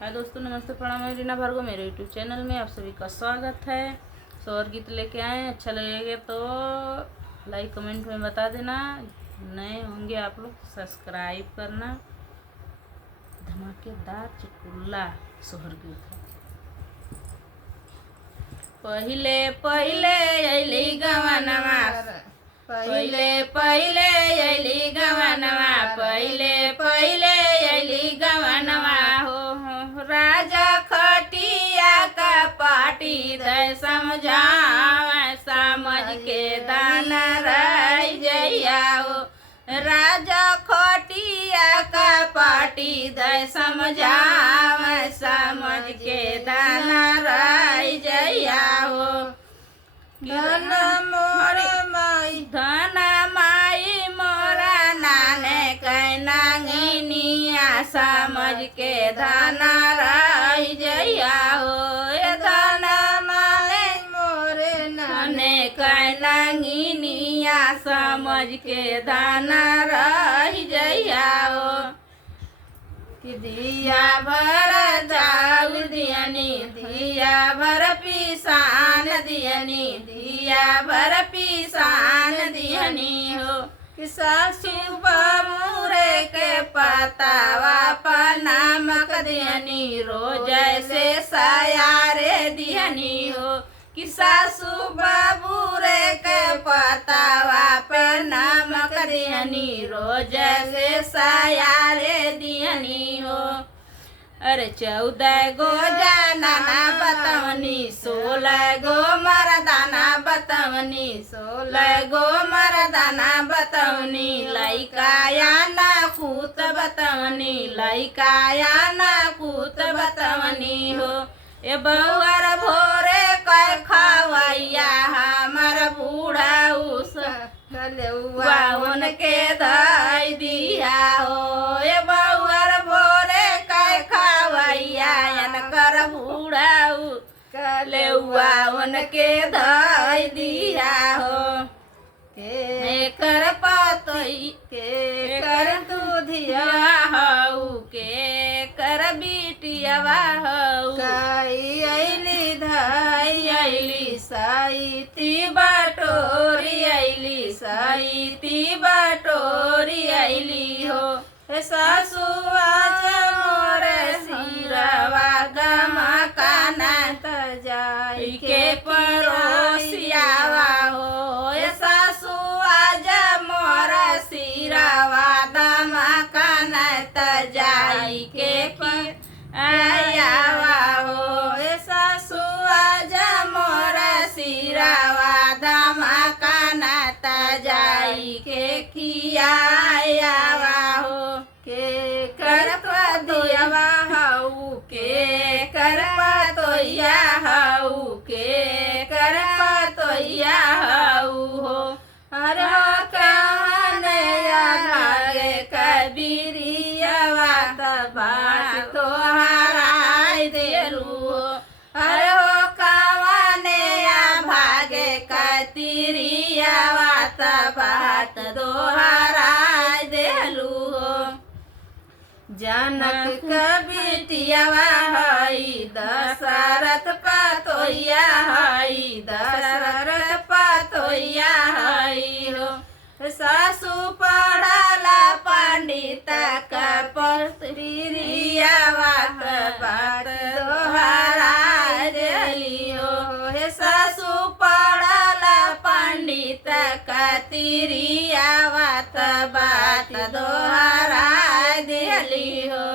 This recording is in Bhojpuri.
हाय दोस्तों, नमस्ते, प्रणाम। मैं रीना भार्गव, मेरे यूट्यूब चैनल में आप सभी का स्वागत है। शोर गीत लेके आए। अच्छा लगेगा तो लाइक कमेंट में बता देना। नए होंगे आप लोग सब्सक्राइब करना। धमाकेदार चुटकुला शोहर गीत है। पहिले पहिले अइली गवनवा, पहिले पहिले अइली गवनवा, पहिले पहिले अइली गवनवा हो। राजा खटिया का पाटी दे समझाव, समझ के दाना रह जइया हो। राजा खटिया का पाटी दे समझाव, समझ के दाना रह जइया हो। धन मोर माई धन माई मोरा नाने कैनांगिनिया, समझ के धना रह जइया हो। धन माले मोरे नाने कैनांगिनिया, समझ के धना रह जइया हो। दिया भर जाऊ दियनी, दिया भर पिसान दियनी, दिया भर पिसान दियनी हो। सासू बाबूरे के पतावा पर नमक दियनी, रोज से सयारे दियनी हो। कि सासू बाबूरे के पतावा पर नमक दियनी, रोज से सयारे दियनी हो। अरे 14 गो जनाना बतवनी, 16 गो मर्दाना बतवनी, 16 गो मर्दाना बतवनी। लइका या ना कूत बतवनी, लइका या ना कूत बतवनी हो। ए बउअर भोरे कर खवैया, हमर बूढ़ा उस बावन के धई दिया हो। ए बउअर भोरे कर खवैया, कर बूढ़ा कलेउआ के धई दिया हो। के कर पतई के कर दूधिया हऊ, के कर बिटियावा हऊ। काई अइली धाई अइली साइती बटोरी, अइली साइती बटोरी अइली हो। सासू आज मोरे सिरवा गमा काना त जाई के परोसियावा हो। सासू आज मोरा सिरवा दमा काना त जाई के आयावा हो। सासू आज मोरा सिरवा दमा काना त जाई के खियायावा हो। के कर पतोया हऊ, के कर पतोया हऊ, के कर पतोया हऊ हो। हर कहने भागे कबीरियावा त बाट तोहराय देलू हो। हर हो कहने भागे कतिरियावा त बाट तोहराय देलू हो। जनक का बिटियावा हई, दशरथ पतोया हई, दशरथ पतोया हई हो। सासू पढ़ला पंडित का पत्रियावा बात दोहराय देली हो। सासू पढ़ला पंडित का तिरियावा बात दोहराय देली हो।